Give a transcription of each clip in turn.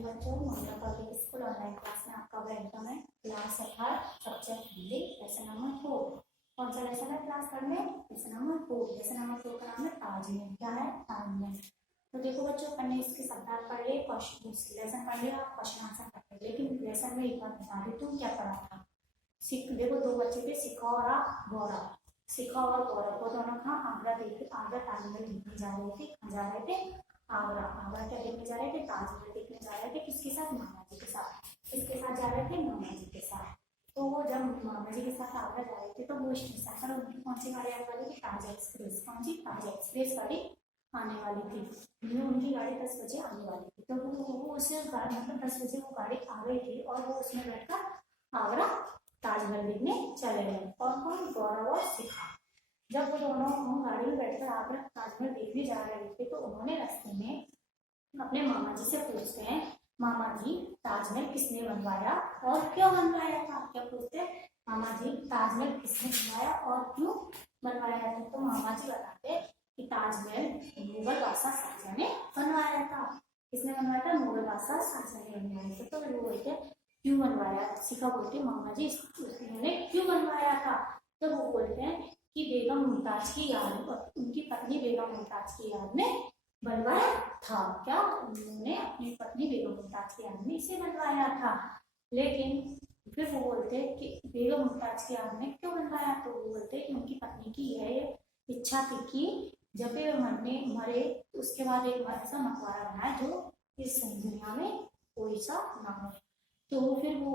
Morning बच्चों, ममता public school online class में आपका वेलकम है। Class 8 subject Hindi lesson number 4। कौन सा लेसन है क्लास 8 में? Lesson number 4। लेसन नंबर 4 का नाम है ताजमहल। क्या है? ताजमहल। तो देखो बच्चों, हमने इसके शब्दार्थ पढ़ लिए, लेसन पढ़ लिया, क्वेश्चन आंसर पढ़ लिया। लेकिन लेसन में एक बात बता दी, तुम क्या पढ़ा था? देखो दो बच्चे थे, सिखा और गौरव। सिखा और गौरव वो दोनों कहाँ आगरा ताजमहल देखने जा रहे थे। कहाँ जा रहे थे? आगरा। आगरा क्या देखने जा रहे थे? ताजमहल देखने जा रहे थे। किसके साथ? मामा जी के साथ। किसके साथ जा रहे थे? मामा जी के साथ। तो वो जब मामा जी के साथ आगरा जा रहे थे तो वो स्टेशन पर उनकी कौन सी गाड़ी आने वाली थी? ताज एक्सप्रेस। कौन सी? ताज एक्सप्रेस गाड़ी आने वाली थी। उनकी गाड़ी 10 बजे आने वाली थी। तो वो उस मतलब 10 बजे वो गाड़ी आ गई थी और वो उसमें बैठकर आगरा ताजमहल देखने चले गए। कौन कौन? गौरव और शिखा। जब वो दोनों गाड़ी में बैठकर आगरा ताजमहल देखने जा रहे थे तो उन्होंने रास्ते में अपने मामा जी से पूछते हैं, मामा जी ताजमहल किसने बनवाया और क्यों बनवाया था? क्या पूछते हैं? मामा जी ताजमहल किसने बनवाया और क्यों बनवाया था? तो मामा जी बताते कि ताजमहल मुगल बादशाह शाहजहां ने बनवाया था। किसने बनवाया था? मुगल बादशाह शाहजहां ने बनवाया था। तो वो बोलते क्यों बनवाया? शिखा बोलती मामा जी उन्होंने क्यों बनवाया था? तो वो बोलते हैं कि बेगम मुमताज की याद, उनकी पत्नी बेगम मुमताज की याद में बनवाया था। क्या? उन्होंने अपनी पत्नी बेगम मुमताज की याद में इसे बनवाया था। लेकिन फिर वो बोलते कि बेगम मुमताज की याद में क्यों बनवाया? तो वो बोलते कि उनकी पत्नी की यह इच्छा थी कि जब वे मरे उसके बाद एक ऐसा मकबरा बनाए जो इस दुनिया में कोई सा ना हो। तो फिर वो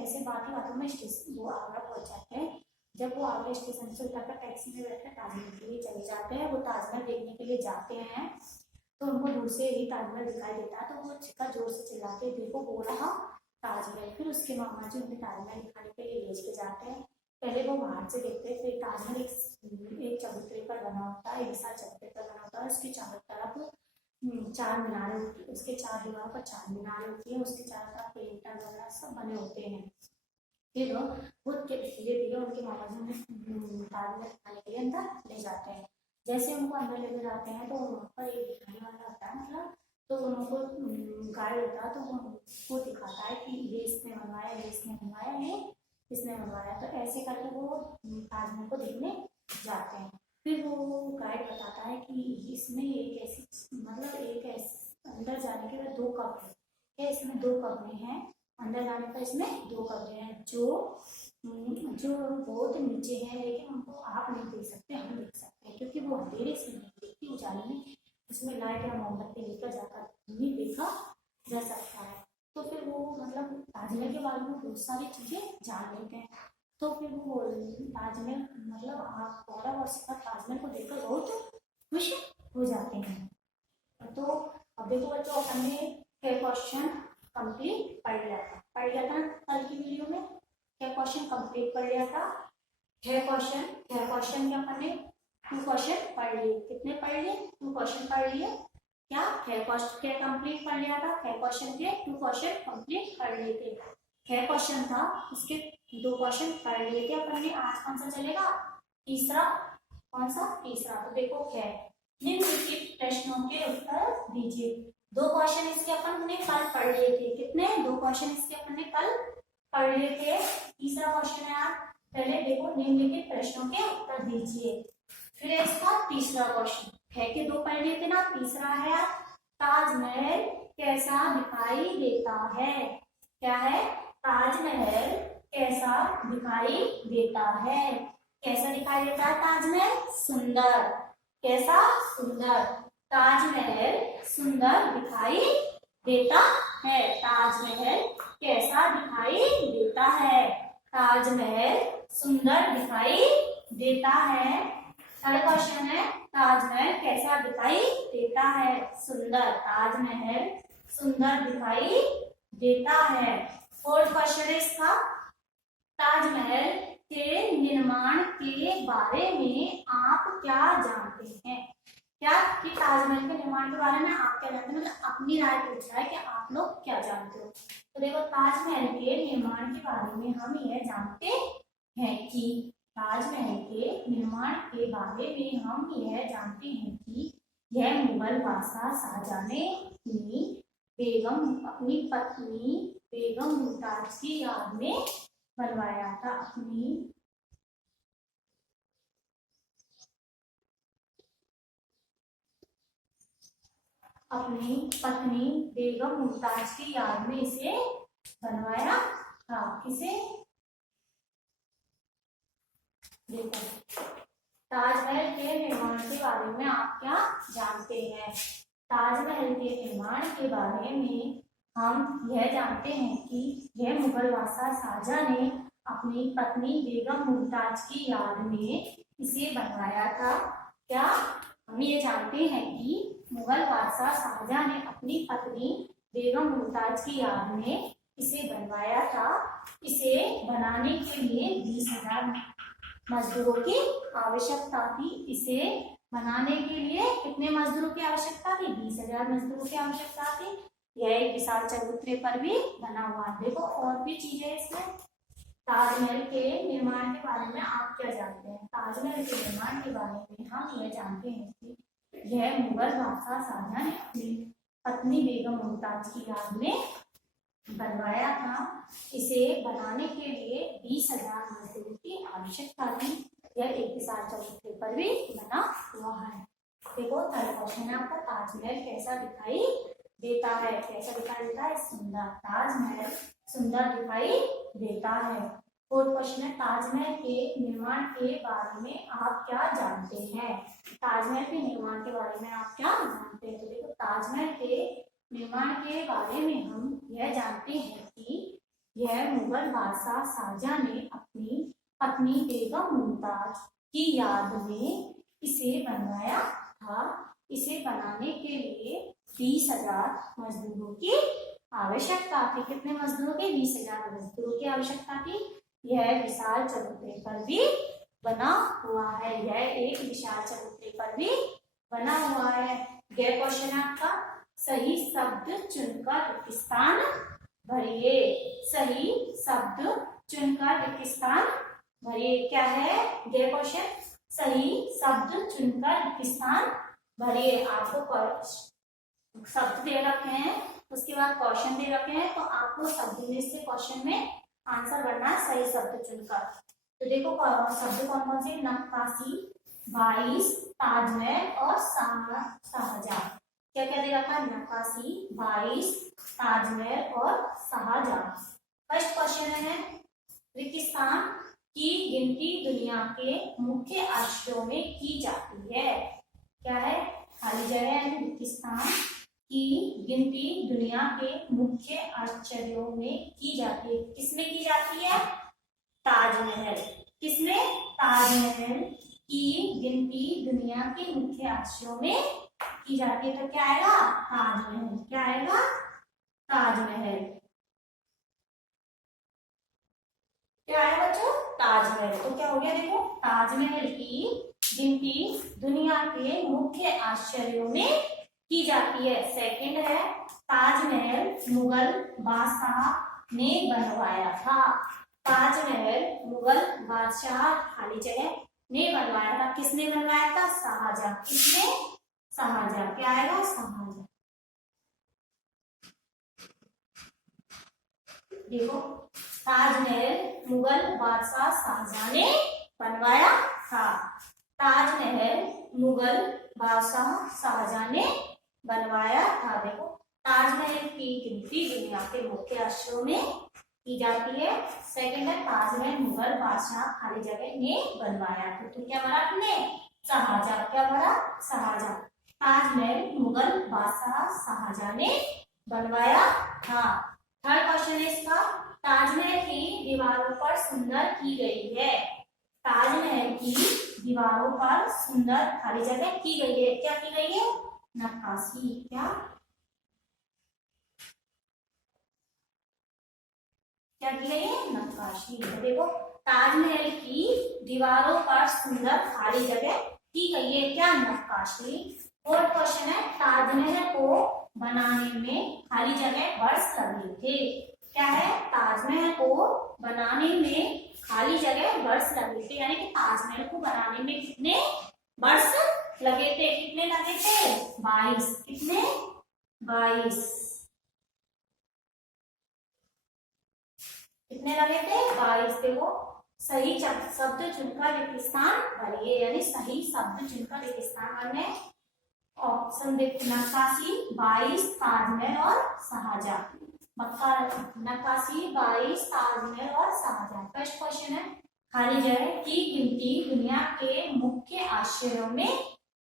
ऐसे बातों में वो आगरा पहुंच जाते हैं। जब वो आगरा स्टेशन से उतरकर टैक्सी में बैठकर ताजमहल के लिए चले जाते हैं, वो ताजमहल देखने के लिए जाते हैं तो उनको दूर से ही ताजमहल दिखाई देता है। तो वो चिक्का जोर से चिल्लाते, देखो वो रहा ताजमहल। फिर उसके मामा जी उन्हें ताजमहल दिखाने के लिए लेके जाते हैं। पहले वो बाहर से देखते हैं, फिर ताजमहल एक चबूतरे पर बना होता है, एक साथ चबूतरे पर बना होता है। उसके चारों तरफ 4 मीनारें होती है, उसके 4 दीवारों पर 4 मीनारें होती है, उसके चारों तरफ पेंटर वगैरह सब बने होते हैं। फिर वो धीरे धीरे उनके मामा जी उन्हें ताजमहल दिखाने के लिए अंदर ले जाते हैं। जैसे उनको अंदर लेके जाते हैं तो वहाँ पर एक दिखाने वाला होता है, मतलब तो उनको गाइड होता है, तो वो दिखाता है कि ये इसने बनवाया, ये इसने बनवाया, ये इसने बनवाया। तो ऐसे करके वो ताजमहल को देखने जाते हैं। फिर वो गाइड बताता है कि इसमें एक ऐसी मतलब एक ऐसे अंदर जाने के बाद 2 कमरे है। इसमें 2 कमरे हैं अंदर जाने का। इसमें 2 कमरे हैं जो बहुत नीचे हैं, लेकिन उनको आप नहीं देख सकते, हम देख सकते हैं क्योंकि वो अंधेरे से नहीं देखती, उजाले में उसमें लाइट या मोमबत्ती लेकर जाकर नहीं देखा जा सकता है। तो फिर वो मतलब ताजमहल के बारे में बहुत सारी चीजें जान लेते हैं। तो फिर वो ताजमहल मतलब आप गौरव और शिखा ताजमहल को देखकर बहुत खुश हो जाते हैं। तो अब देखो बच्चों, हमने क्वेश्चन कंप्लीट पढ़ लिया था कल की वीडियो में। क्या क्वेश्चन कंप्लीट पढ़ लिया था? 6 क्वेश्चन क्या पढ़े? 2 क्वेश्चन पढ़ लिए। कितने पढ़ लिए? 2 क्वेश्चन पढ़ लिए। क्या 6 क्वेश्चन क्या कंप्लीट पढ़ लिया था? 6 क्वेश्चन के 2 क्वेश्चन कंप्लीट पढ़ लिए थे। 6 क्वेश्चन था, उसके 2 क्वेश्चन पढ़ लिए थे अपन ने। आज कौन सा चलेगा? तीसरा। कौन सा? तीसरा। तो देखो क्या है, निम्नलिखित प्रश्नों के उत्तर दीजिए। 2 क्वेश्चन इसके अपन ने कल पढ़ लिए थे। कितने? 2 क्वेश्चन इसके अपन ने कल पढ़ लिए थे। तीसरा क्वेश्चन है आप पहले देखो, निम्नलिखित प्रश्नों के उत्तर दीजिए। फिर इसका तीसरा क्वेश्चन है कि 2 पढ़ लिए थे ना, तीसरा है ताजमहल कैसा दिखाई देता है? क्या है? ताजमहल कैसा दिखाई देता है? कैसा दिखाई देता है ताजमहल? सुंदर। कैसा? सुंदर। ताजमहल सुंदर दिखाई देता है। ताजमहल कैसा दिखाई देता है? ताजमहल सुंदर दिखाई देता है। थर्ड क्वेश्चन है, ताजमहल कैसा दिखाई देता है? सुंदर। ताजमहल सुंदर दिखाई देता है। फोर्थ क्वेश्चन है इसका, ताजमहल के निर्माण के बारे में आप क्या जानते हैं? क्या कि ताजमहल के निर्माण के बारे में आप क्या जानते हैं, मतलब अपनी राय पूछ रहा है कि आप लोग क्या जानते हो। तो देखो, ताजमहल के निर्माण के बारे में हम यह जानते हैं कि ताजमहल के निर्माण के बारे में हम यह जानते हैं कि यह मुगल बादशाह शाहजहां ने बेगम अपनी पत्नी बेगम मुमताज की याद में बनवाया था। अपनी पत्नी बेगम मुमताज की याद में इसे बनवाया था। किसे? देखो, ताजमहल के निर्माण के बारे में आप क्या जानते हैं? ताजमहल के निर्माण के बारे में हम यह जानते हैं कि यह मुगल बादशाह शाहजहां ने अपनी पत्नी बेगम मुमताज की याद में इसे बनवाया था। क्या हम ये जानते हैं कि मुगल बादशाह शाहजहां ने अपनी पत्नी बेगम मुमताज की याद में इसे बनवाया था। इसे बनाने के लिए 20,000 मजदूरों की आवश्यकता थी। इसे बनाने के लिए कितने मजदूरों की आवश्यकता थी? 20,000 मजदूरों की आवश्यकता थी। यह एक विशाल चबूतरे पर भी बना हुआ है। देखो और भी चीजें इसमें। ताजमहल के निर्माण के बारे में आप क्या जानते हैं? ताजमहल के निर्माण के बारे में हम यह जानते हैं कि यह मुगल बादशाह शाहजहां ने अपनी पत्नी बेगम मुमताज की याद में बनवाया था। इसे बनाने के लिए 20,000 मजदूरों की आवश्यकता थी। यह एक विशाल चबूतरे पर भी बना हुआ है। देखो थर्ड क्वेश्चन है आपका, ताजमहल कैसा दिखाई देता है? कैसा दिखाई देता है? सुंदर। ताजमहल सुंदर दिखाई देता है। फोर्थ क्वेश्चन है, ताजमहल के निर्माण के बारे में आप क्या जानते हैं? ताजमहल के निर्माण के बारे में आप क्या जानते हैं? तो देखो, ताजमहल के निर्माण के बारे में हम यह जानते हैं कि यह मुगल बादशाह शाहजहां ने अपनी पत्नी बेगम मुमताज की याद में इसे बनवाया था। इसे बनाने के लिए 20,000 मजदूरों की आवश्यकता थी। कितने मजदूरों की? 20,000 मजदूरों की आवश्यकता थी। यह विशाल चबूतरे पर भी बना हुआ है। यह एक विशाल चबूतरे पर भी बना हुआ है। यह क्वेश्चन है आपका, सही शब्द चुनकर रिक्त स्थान भरिए। सही शब्द चुनकर रिक्त स्थान भरिए। क्या है यह क्वेश्चन? सही शब्द चुनकर रिक्त स्थान भरिए। आपको शब्द दे रखे हैं, उसके बाद क्वेश्चन दे रखे हैं, तो आपको शब्द में से क्वेश्चन में आंसर करना है सही शब्द चुनकर। तो देखो शब्द कौन कौन से? नक्काशी, 22, ताजमहल और शाहजहां। क्या क्या दे रखा है? नक्काशी, 22, ताजमहल और शाहजहां। फर्स्ट क्वेश्चन है, रिक्त स्थान की गिनती दुनिया के मुख्य आश्चर्यों में की जाती है। क्या है? खाली जगह यानी रिक्त स्थान की गिनती दुनिया के मुख्य आश्चर्यों में की जाती है। किसमें की जाती है? ताजमहल। किसमें? ताजमहल की गिनती दुनिया के मुख्य आश्चर्यों में की जाती है। तो क्या आएगा? ताजमहल। क्या आएगा? ताजमहल। क्या आएगा बच्चों? ताजमहल। तो क्या हो गया? देखो, ताजमहल की गिनती दुनिया के मुख्य आश्चर्यों में की जाती है। सेकंड है, ताजमहल मुगल बादशाह ने बनवाया था। ताजमहल मुगल बादशाह खाली जगह ने बनवाया था। किसने बनवाया था? शाहजहां। किसने? शाहजहां। क्या आएगा? शाहजहां। देखो, ताजमहल मुगल बादशाह शाहजहां ने बनवाया था। ताजमहल मुगल बादशाह शाहजहां ने बनवाया था। देखो, ताजमहल की गिनती दुनिया के मुख्य आश्चर्यों में की जाती है। सेकंड है, ताजमहल मुगल बादशाह खाली जगह ने बनवाया था। तो क्या बना? ने शाहजहां। क्या बना? शाहजहां। ताजमहल मुगल बादशाह शाहजहां ने बनवाया था। थर्ड क्वेश्चन है इसका, ताजमहल की दीवारों पर सुंदर की गई है। ताजमहल की दीवारों पर सुंदर खाली जगह की गई है। क्या की गई है? नक्काशी। क्या क्या की गई है? नक्काशी। देखो, ताजमहल की दीवारों पर सुंदर खाली जगह की गई है। क्या? नक्काशी। फोर्थ क्वेश्चन है, ताजमहल को बनाने में खाली जगह वर्ष लगे थे। क्या है? ताजमहल को बनाने में खाली जगह वर्ष लगे थे। यानी कि ताजमहल को बनाने में कितने वर्ष लगे थे? कितने लगे थे? 22। कितने? 22। कितने लगे थे? 22। देखो सही शब्द चुनकर रिक्त स्थान भरिए, यानी सही शब्द चुनकर रिक्त स्थान भरने। ऑप्शन देखो, नक्काशी 22 ताजमहल और शाहजहां। पक्का, नक्काशी 22 ताजमहल और शाहजहां। फर्स्ट क्वेश्चन है, खाली जगह की गिनती दुनिया के मुख्य आश्चर्यों में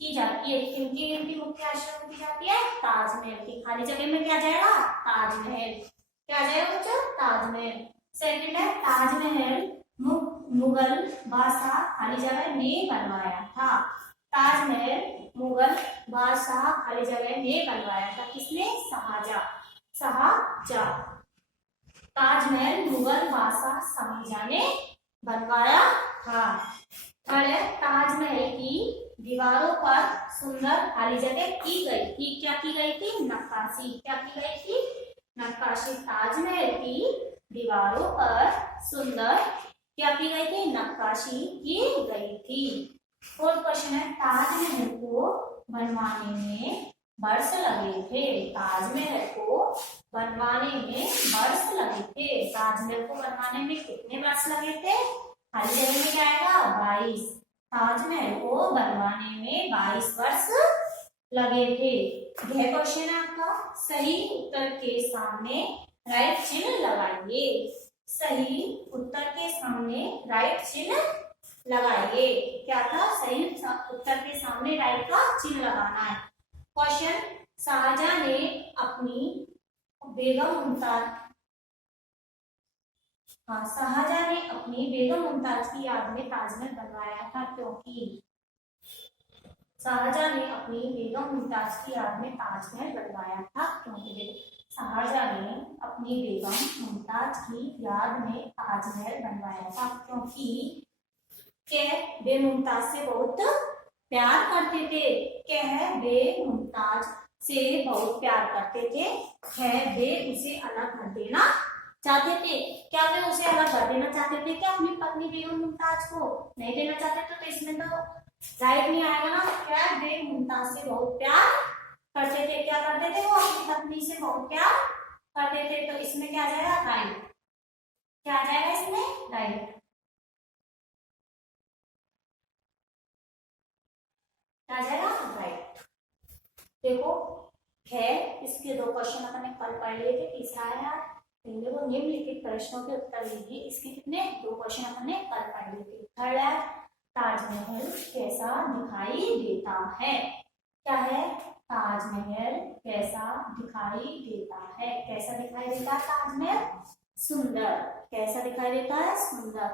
की जाती है। किनकी गिनती मुख्य आश्चर्यों में की जाती है? ताजमहल की। खाली जगह में क्या जाएगा? ताजमहल। क्या जाएगा बच्चों? ताजमहल। सेकंड है, ताजमहल मुगल बादशाह खाली जगह ने बनवाया था। ताजमहल मुगल बादशाह खाली जगह ने बनवाया था। किसने? शाहजहां। शाहजहां। ताजमहल मुगल बादशाह शाहजहां ने बनवाया था। थर्ड है, ताजमहल की दीवारों पर सुंदर खाली जगह की गई थी। क्या की गई थी? नक्काशी। क्या की गई थी? नक्काशी। ताजमहल की दीवारों पर सुंदर क्या की गई थी? नक्काशी की गई थी। फोर्थ क्वेश्चन है, ताजमहल को बनवाने में वर्ष लगे थे। ताजमहल को बनवाने में वर्ष लगे थे। ताजमहल को बनवाने में कितने वर्ष लगे थे? खाली जगह में क्या आएगा? 22। ताजमहल को बनवाने में 22 वर्ष लगे थे। यह क्वेश्चन है आपका। सही उत्तर के सामने राइट चिन्ह लगाइए। सही उत्तर के सामने राइट चिन्ह लगाइए। क्या था? सही उत्तर के सामने राइट का चिन्ह लगाना है। क्वेश्चन, शाहजहां ने अपनी बेगम मुमताज शाहजहां ने अपनी बेगम मुमताज की याद में ताजमहल बनवाया था, क्योंकि शाहजहां ने अपनी बेगम मुमताज की याद में ताजमहल बनवाया था। क्योंकि शाहजहां ने अपनी बेगम मुमताज की याद में ताजमहल बनवाया था, क्योंकि वे मुमताज से बहुत प्यार करते थे। वे मुमताज से बहुत प्यार करते थे। वे उसे अलग कर देना चाहते थे। क्या वे उसे अलग कर देना चाहते थे? क्या अपनी पत्नी बेगम मुमताज को नहीं देना चाहते थे? तो इसमें तो राइट नहीं आएगा ना। क्या वे मुमताज से बहुत प्यार करते थे? क्या करते थे? वो अपनी पत्नी से बहुत प्यार करते थे। तो इसमें क्या आ जाएगा? राइट। क्या आ जाएगा इसमें? राइट। क्या आ जाएगा? राइट। देखो है, इसके 2 क्वेश्चन अपन कल पढ़ लिए थे। तीसरा है यार, देखो निम्नलिखित प्रश्नों के उत्तर लीजिए। इसके कितने? 2 क्वेश्चन अपन कल पढ़ लिए थे। थर्ड है, ताजमहल कैसा दिखाई देता है? क्या है? ताजमहल कैसा दिखाई देता है? कैसा दिखाई देता है ताजमहल? सुंदर। कैसा दिखाई देता है? सुंदर।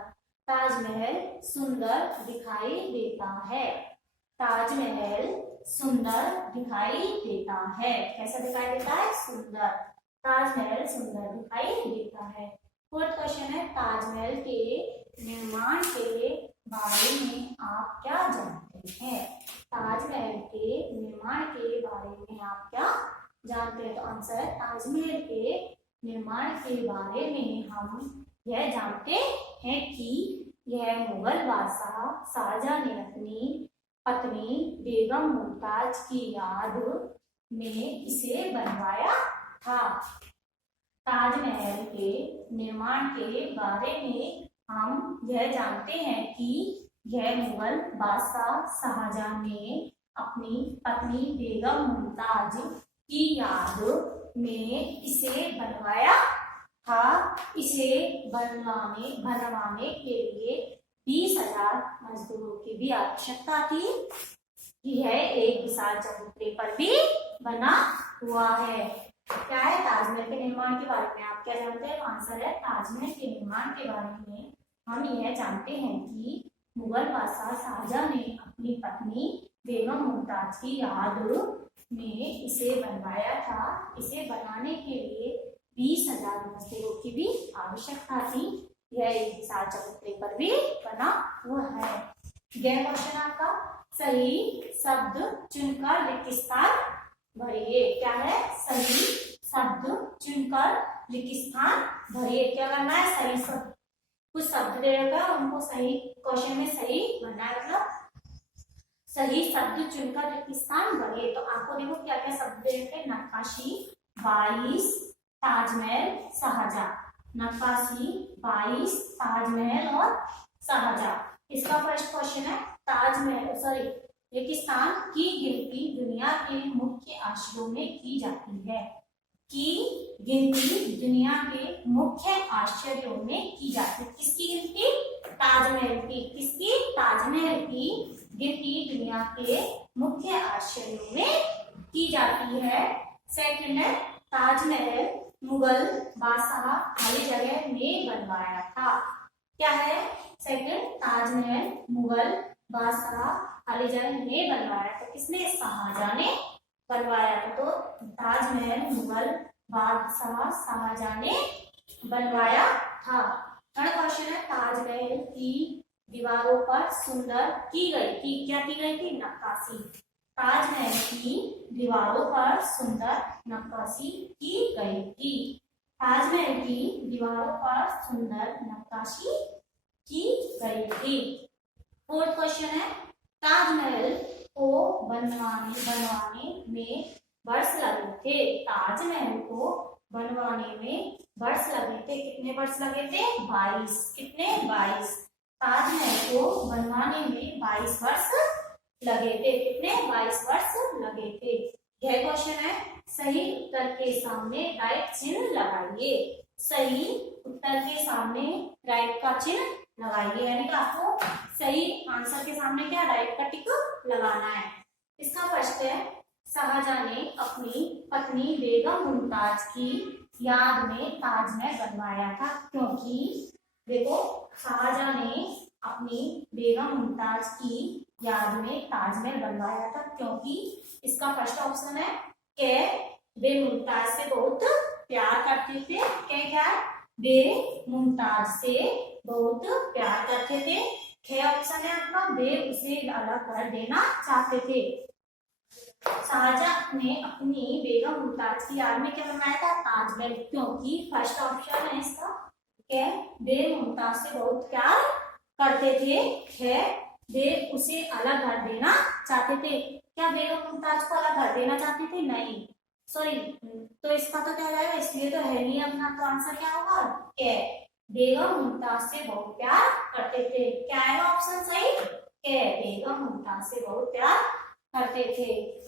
ताजमहल सुंदर दिखाई देता है। ताजमहल सुंदर दिखाई देता है। कैसा दिखाई देता है? सुंदर। ताजमहल सुंदर दिखाई देता है। फोर्थ क्वेश्चन है, ताजमहल के निर्माण के बारे में आप क्या जानते हैं? ताजमहल के निर्माण के बारे में आप क्या जानते हैं? तो आंसर है, ताजमहल के निर्माण के बारे में हम यह जानते हैं कि यह मुगल बादशाह शाहजहां ने अपनी पत्नी बेगम मुमताज की याद में इसे बनवाया था। ताजमहल के निर्माण के बारे में हम यह जानते हैं कि यह मुगल बादशाह शाहजहां ने अपनी पत्नी बेगम मुमताज की याद में इसे बनवाया था। इसे बनवाने के लिए 20,000 मजदूरों की भी आवश्यकता थी। यह एक विशाल चबूतरे पर भी बना हुआ है। क्या है? ताजमहल के निर्माण के बारे में आप क्या जानते हैं? तो आंसर है, ताजमहल के निर्माण के बारे में हम यह जानते हैं कि मुगल बादशाह शाहजहां ने अपनी पत्नी बेगम मुमताज की याद में इसे बनवाया था। इसे बनाने के लिए 20,000 मजदूरों की भी आवश्यकता थी। यह एक विशाल चबूतरे पर भी बना हुआ है। यह क्वेश्चन आपका। सही शब्द चुनकर रिक्त स्थान भरिए। क्या है? सही शब्द चुनकर रिक्त स्थान भरिए। क्या करना है? सही शब्द, कुछ शब्द दे रखा है, उनको सही क्वेश्चन में सही भरना है। मतलब सही शब्द चुनकर रिक्त स्थान भरिए। तो आपको देखो क्या क्या शब्द दे रखे हैं। नक्काशी, 22, ताजमहल, शाहजहां। नक्काशी 22 ताजमहल और शाहजहां। इसका फर्स्ट क्वेश्चन है ताजमहल सॉरी रेगिस्तान की गिनती दुनिया के मुख्य आश्रयों में की जाती है। की गिनती दुनिया के मुख्य आश्चर्यों में की जाती है। किसकी गिनती? ताजमहल की। किसकी? ताजमहल की गिनती दुनिया के मुख्य आश्चर्यों में की जाती है। सेकंड है ताजमहल मुगल बादशाह खाली जगह में बनवाया था। क्या है? सेकंड, ताजमहल मुगल बादशाह खाली जगह में बनवाया था। किसने? शाहजहां ने बनवाया था। तो ताजमहल मुगल बादशाह शाहजहां ने बनवाया था। थर्ड क्वेश्चन है ताजमहल की दीवारों पर सुंदर की गई थी। क्या की गई थी? नक्काशी। ताजमहल की दीवारों पर सुंदर नक्काशी की गई थी। ताजमहल की दीवारों पर सुंदर नक्काशी की गई थी। फोर्थ क्वेश्चन है ताजमहल को बनवाने में वर्ष लगे थे। ताजमहल को बनवाने में वर्ष लगे थे। कितने वर्ष लगे थे? 22। कितने? 22। ताजमहल को बनवाने में 22 वर्ष लगे थे। कितने? 22 वर्ष लगे थे। यह क्वेश्चन है सही उत्तर के सामने राइट चिन्ह लगाइए। सही उत्तर के सामने राइट का चिन्ह लगाइए, यानी कि आपको सही आंसर के सामने क्या राइट का टिक लगाना है। इसका फर्स्ट है शाहजहां ने अपनी पत्नी बेगम मुमताज की याद में ताजमहल बनवाया था। क्योंकि देखो शाहजहां ने अपनी बेगम मुमताज की याद में ताजमहल बनवाया था। क्योंकि इसका फर्स्ट ऑप्शन है कि वे मुमताज से बहुत प्यार करते थे। क्या? वे मुमताज से बहुत प्यार करते थे। ख ऑप्शन है आपका वे उसे अलग कर देना चाहते थे। शाहजहां ने अपनी बेगम मुमताज की याद में क्या बनवाया था? ताजमहल। क्योंकि फर्स्ट ऑप्शन है इसका कि वे मुमताज से बहुत प्यार करते थे। है वे उसे अलग कर देना चाहते थे। क्या बेगम मुमताज को अलग कर देना चाहते थे? नहीं, सॉरी। तो इसका तो क्या जाएगा? इसलिए तो है नहीं अपना। तो आंसर क्या होगा? के बेगम मुमताज से बहुत प्यार करते थे। क्या है ऑप्शन सही? के बेगम मुमताज से बहुत प्यार करते थे।